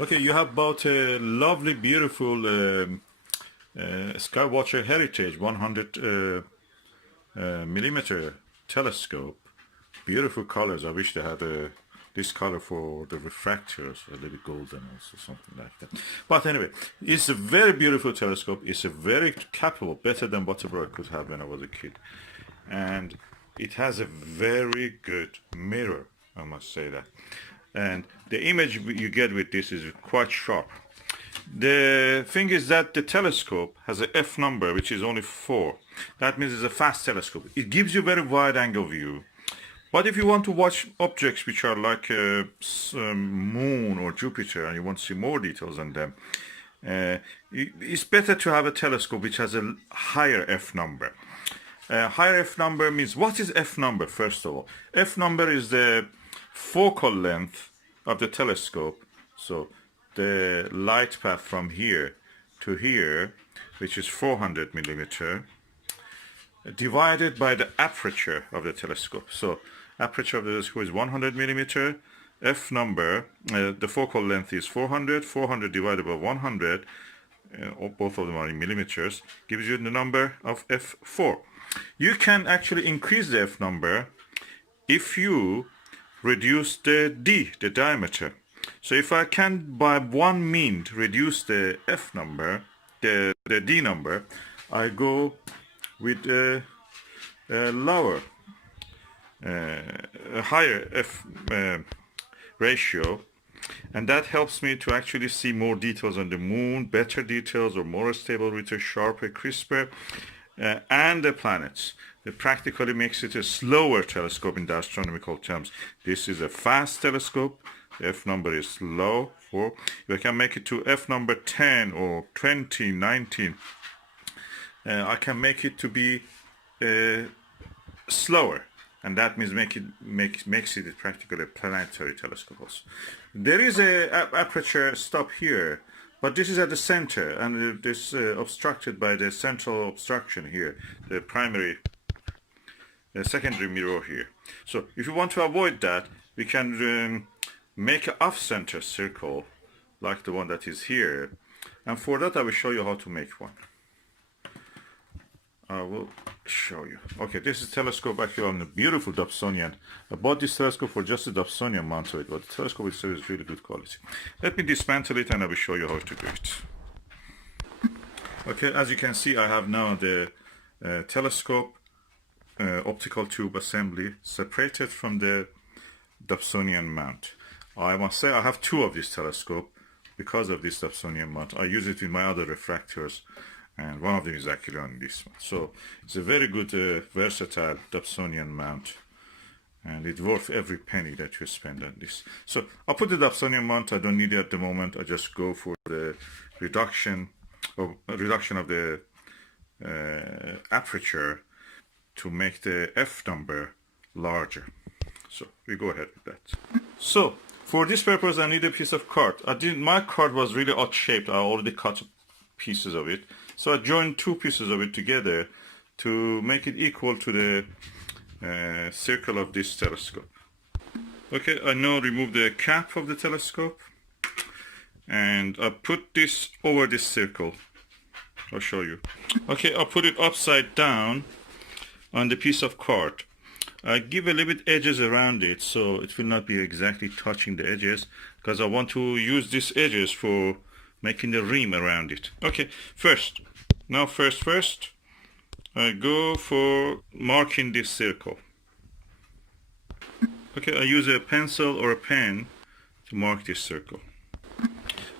Okay, you have bought a lovely, beautiful Skywatcher Heritage 100 millimeter telescope. Beautiful colors. I wish they had this color for the refractors, a little golden also, something like that. But anyway, it's a very beautiful telescope. It's a very capable, better than whatever I could have when I was a kid. And it has a very good mirror, I must say that. And the image you get with this is quite sharp. The thing is that the telescope has a F number, which is only 4. That means it's a fast telescope. It gives you very wide angle view. But if you want to watch objects which are like moon or Jupiter and you want to see more details on them, it's better to have a telescope which has a higher F number. Higher F number means, what is F number first of all? F number is the focal length of the telescope. So the light path from here to here, which is 400 millimeter, divided by the aperture of the telescope. So aperture of the telescope is 100 millimeter. F number, the focal length is 400. 400 divided by 100, both of them are in millimeters, gives you the number of F4. You can actually increase the F number if you reduce the D, the diameter. So if I can by one mean reduce the F number, the D number, I go with a lower, a higher F ratio, and that helps me to actually see more details on the moon, better details, or more stable with a sharper, crisper, and the planets. It practically makes it a slower telescope in the astronomical terms. This is a fast telescope. The F number is low. If I can make it to F number 10 or 20, 19, I can make it to be slower, and that means makes it practically a planetary telescope also. There is a aperture stop here, but this is at the center, and this obstructed by the central obstruction here, the primary, secondary mirror here. So if you want to avoid that, we can make an off-center circle like the one that is here, and for that I will show you how to make one. I will show you. Okay, this is telescope actually on a beautiful Dobsonian. I bought this telescope for just the Dobsonian mount to it, but the telescope itself is really good quality. Let me dismantle it and I will show you how to do it. Okay, as you can see, I have now the telescope optical tube assembly separated from the Dobsonian mount. I must say I have 2 of this telescope because of this Dobsonian mount. I use it with my other refractors, and one of them is actually on this one. So it's a very good versatile Dobsonian mount, and it's worth every penny that you spend on this. So I'll put the Dobsonian mount. I don't need it at the moment. I just go for the reduction of the aperture to make the F number larger. So we go ahead with that. So for this purpose I need a piece of card. My card was really odd shaped. I already cut pieces of it. So I joined 2 pieces of it together to make it equal to the circle of this telescope. Okay, I now remove the cap of the telescope and I put this over this circle. I'll show you. Okay, I'll put it upside down on the piece of card. I give a little bit edges around it so it will not be exactly touching the edges, because I want to use these edges for making the rim around it. Okay, first I go for marking this circle. Okay, I use a pencil or a pen to mark this circle.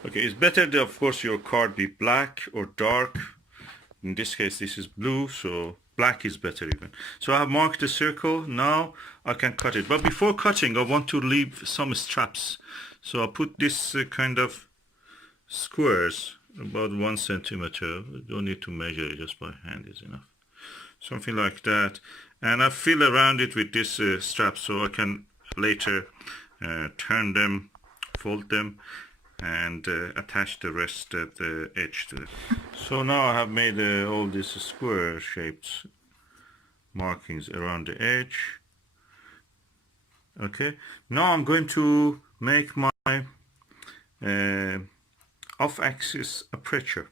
Okay, it's better that of course your card be black or dark. In this case this is blue, so black is better even. So I have marked the circle. Now I can cut it, but before cutting I want to leave some straps. So I'll put this kind of squares about 1 centimeter. Don't need to measure it, just by hand is enough. Something like that. And I fill around it with this strap so I can later turn them, fold them, and attach the rest at the edge to it. So now I have made all these square shaped markings around the edge. Okay, now I'm going to make my off-axis aperture.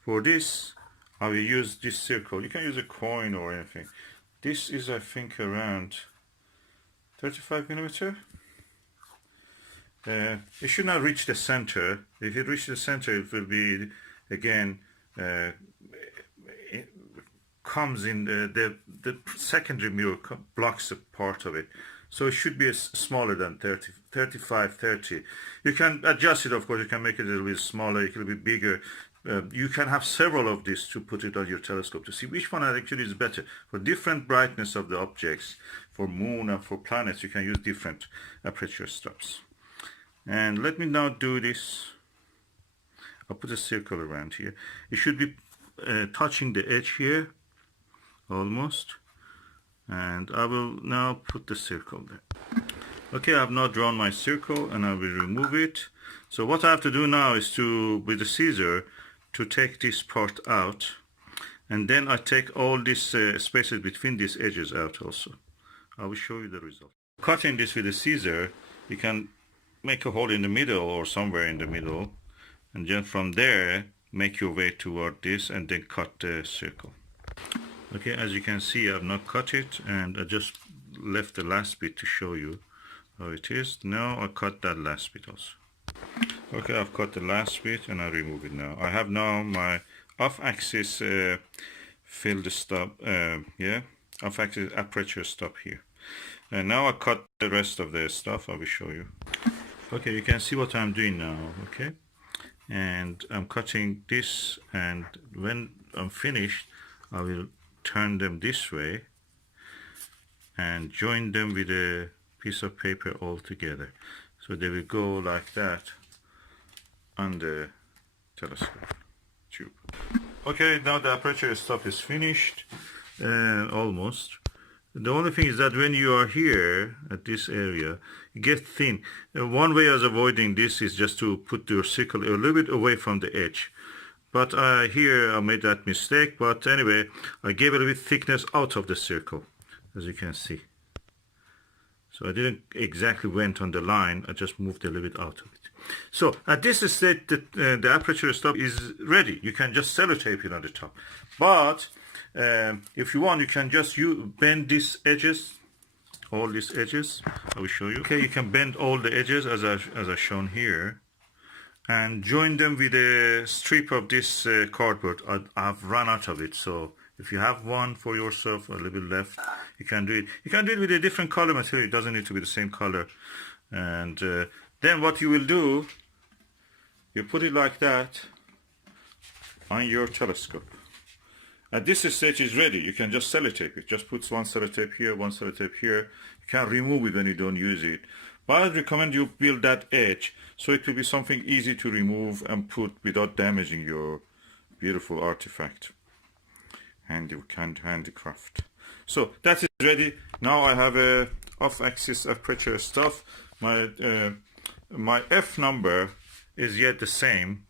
For this, I will use this circle. You can use a coin or anything. This is, I think, around 35 millimeter. It should not reach the center. If it reaches the center, it will be, again, it comes in the secondary mirror blocks a part of it. So it should be smaller than 30, 35, 30. You can adjust it, of course. You can make it a little bit smaller, it will be bigger. You can have several of these to put it on your telescope to see which one actually is better. For different brightness of the objects, for moon and for planets, you can use different aperture stops. And let me now do this. I'll put a circle around here. It should be touching the edge here, almost. And I will now put the circle there. Okay, I have now drawn my circle and I will remove it. So what I have to do now is to, with the scissor, to take this part out, and then I take all these spaces between these edges out also. I will show you the result. Cutting this with a scissor, you can make a hole in the middle or somewhere in the middle, and then from there make your way toward this and then cut the circle. Okay, as you can see, I've not cut it, and I just left the last bit to show you how it is. Now I cut that last bit also. Okay, I've cut the last bit and I remove it now. I have now my off-axis field stop, off-axis aperture stop here. And now I cut the rest of the stuff. I will show you. Okay, you can see what I'm doing now, okay? And I'm cutting this, and when I'm finished, I will turn them this way and join them with a piece of paper all together. So they will go like that on the telescope tube. Okay, now the aperture stop is finished, almost. The only thing is that when you are here at this area, it gets thin. One way of avoiding this is just to put your circle a little bit away from the edge. But here I made that mistake. But anyway, I gave a little bit thickness out of the circle, as you can see. So I didn't exactly went on the line. I just moved a little bit out of it. So at this stage, the aperture stop is ready. You can just sellotape it on the top. But if you want, you can just bend these edges, all these edges. I will show you. Okay, you can bend all the edges as I've shown here, and join them with a strip of this cardboard. I've run out of it, so if you have one for yourself, a little bit left, you can do it. You can do it with a different color material. It doesn't need to be the same color. And then what you will do, you put it like that on your telescope. At this stage is ready. You can just sellotape it. Just put one sellotape here, one sellotape here. You can remove it when you don't use it. But I recommend you build that edge so it will be something easy to remove and put without damaging your beautiful artifact. Handicraft. So that is ready. Now I have a off-axis aperture stuff. My F number is yet the same.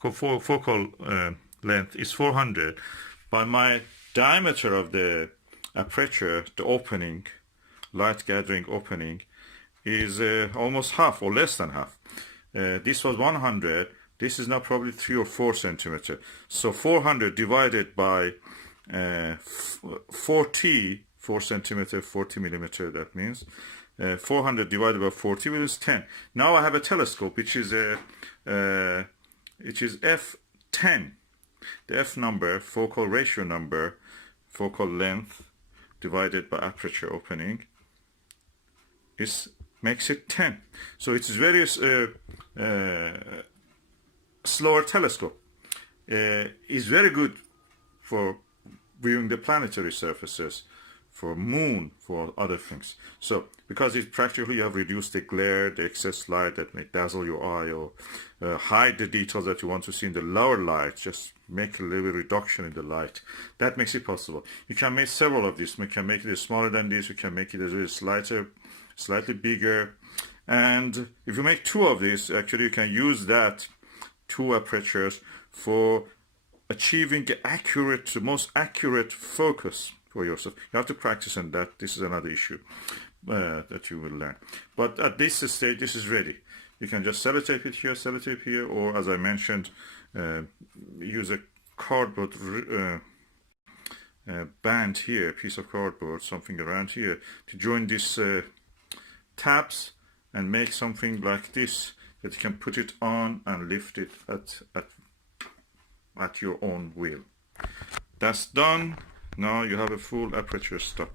Focal length is 400, but my diameter of the aperture, the opening, light gathering opening, is almost half or less than half. This was 100. This is now probably 3 or 4 centimeter. So 400 divided by 40, 4 centimeter, 40 millimeter, that means 400 divided by 40 is 10. Now I have a telescope which is F10. The F number, focal ratio number, focal length divided by aperture opening makes it 10. So it's very slower telescope. Is very good for viewing the planetary surfaces, for moon, for other things. So because it's practically, you have reduced the glare, the excess light that may dazzle your eye, or hide the details that you want to see in the lower light, just make a little reduction in the light. That makes it possible. You can make several of these. We can make it smaller than this. We can make it a little slightly bigger. And if you make 2 of these, actually you can use that 2 apertures for achieving the most accurate focus for yourself. You have to practice on that. This is another issue that you will learn. But at this stage, this is ready. You can just sellotape it here, sellotape here, or as I mentioned, use a cardboard band here, piece of cardboard, something around here, to join these tabs and make something like this that you can put it on and lift it at your own will. That's done. Now you have a full aperture stop.